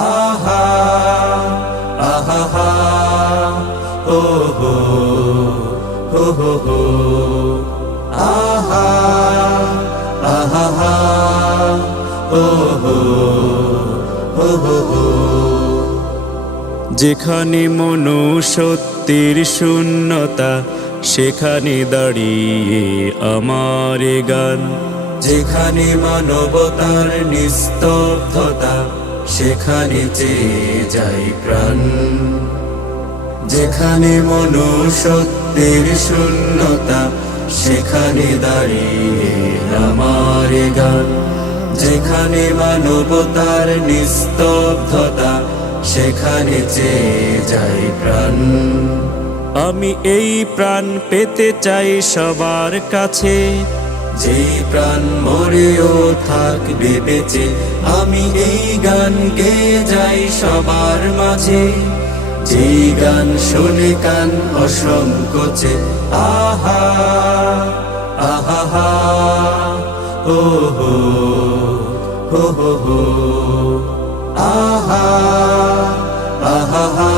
আহা আহা হা ও হো হো হো হো আহা আহা হা ও হো হো হো হো। যেখানে মনুষ্যত্বের শূন্যতা সেখানে দাঁড়িয়ে আমার গান, যেখানে মানবতার নিস্তব্ধতা সেখানে চেয়ে যায় প্রাণ, যেখানে মনুষ্যত্বের শূন্যতা সেখানে দাঁড়িয়ে আমার গান, যেখানে মানবতার নিস্তব্ধতা সেখানে চেয়ে যায় প্রাণ। আমি এই প্রাণ পেতে চাই সবার কাছে, যেই প্রাণ মরেও থাকবে বেঁচে। আমি এই গান গেয়ে যাই সবার মাঝে, যেই গান শুনে কান অসংকোচে। আহা আহা হা ও হো হো হো হো আহা আহা হা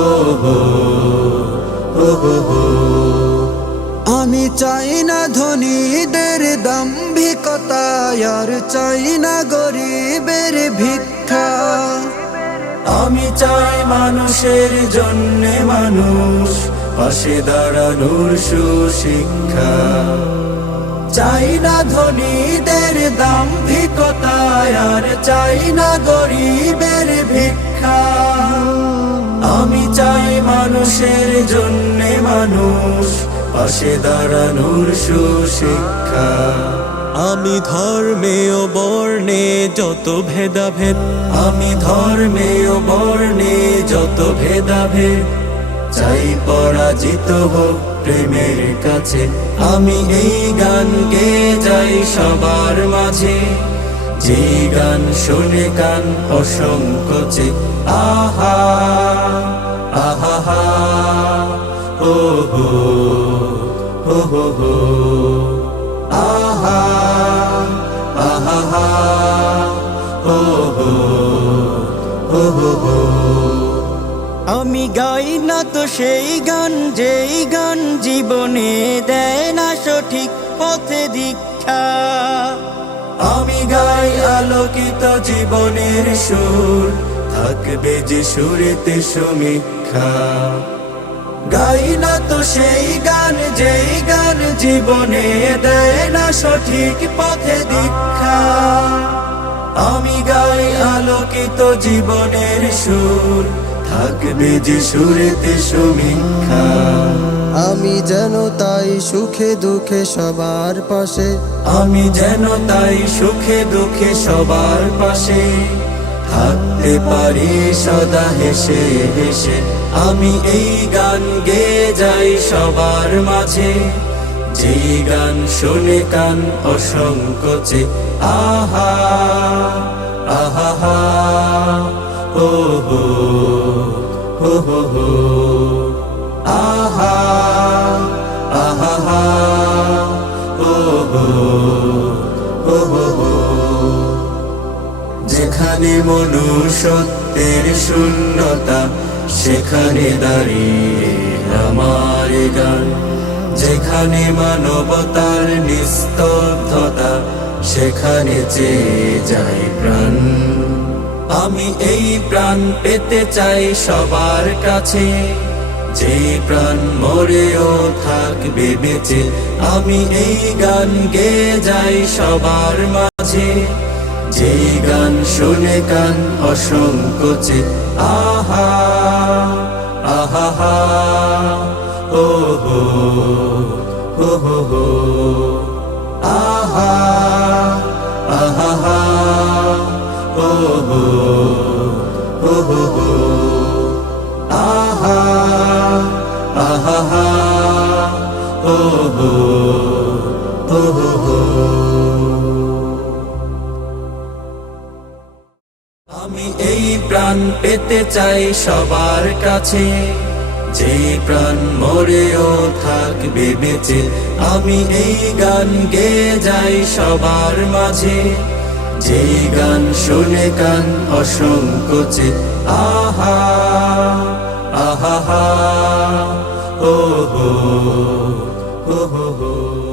ও হো হো হো হো। আমি চাই না ধনীদের দাম্ভিকতা, আর চাই না গরিবের ভিক্ষা। আমি চাই মানুষের জন্যে মানুষ, পাশে দাঁড়ানোর সুশিক্ষা। চাই না ধনীদের দাম্ভিকতা, আর চাই না গরিবের ভিক্ষা। আমি চাই মানুষের জন্যে মানুষ, পাশে দাঁড়ানোর সুশিক্ষা। আমি ধর্মে ও বর্ণে যত ভেদাভেদ, আমি ধর্মে ও বর্ণে যত ভেদাভেদ চাই পরাজিত হোক প্রেমের কাছে। আমি এই গান গেয়ে যাই সবার মাঝে, যে গান শুনে কান অসংকোচে। আহা আহা হা ও হো হো হো হো আহা আহা হা ও হো হো হো হো। আমি গাই না তো সেই গান, যেই গান জীবনে দেয় না সঠিক পথে দীক্ষা। আমি গাই আলোকিত জীবনের সুর, থাকবে যে সুরেতে সমীক্ষা। গাই না তো সেই গান, যেই গান জীবনে দেয় না সঠিক পথে দীক্ষা। আমি গাই আলোকিত জীবনের সুর, থাকবে যে সুরেতে সমীক্ষা। আমি যেন তাই সুখে দুঃখে সবার পাশে, আমি যেন তাই সুখে দুঃখে সবার পাশে থাকতে পারি সদা হেসে হেসে। আমি এই গান গেয়ে যাই সবার মাঝে, যেই গান শুনে কান অসংকোচে। আহা আহা হা ও হো হো হো হো আহা আহা হা ও হো হো হো হো। যেখানে মনুষ্যত্বের শূন্যতা সেখানে দাঁড়িয়ে আমার গান, যেখানে মানবতার নিস্তব্ধতা সেখানে চেয়ে যায় প্রাণ। আমি এই প্রাণ পেতে চাই সবার কাছে, যে প্রাণ মরেও থাকবে বেঁচে। আমি এই গান গেয়ে যাই সবার মাঝে, যে গান শুনে কান অসংকোচে। আহা আহা হা ও হো হো হো হো আহা আহা হা ও হো হো হো হো আহা আহা হা ও হো হো হো হো। আমি এই প্রাণ পেতে চাই সবার কাছে, যে প্রাণ মরেও থাকবে বেঁচে। আমি এই গান গেয়ে যাই সবার মাঝে, যেই গান শুনে কান অসংকোচে আহা আহা হা ও হো হো হো হো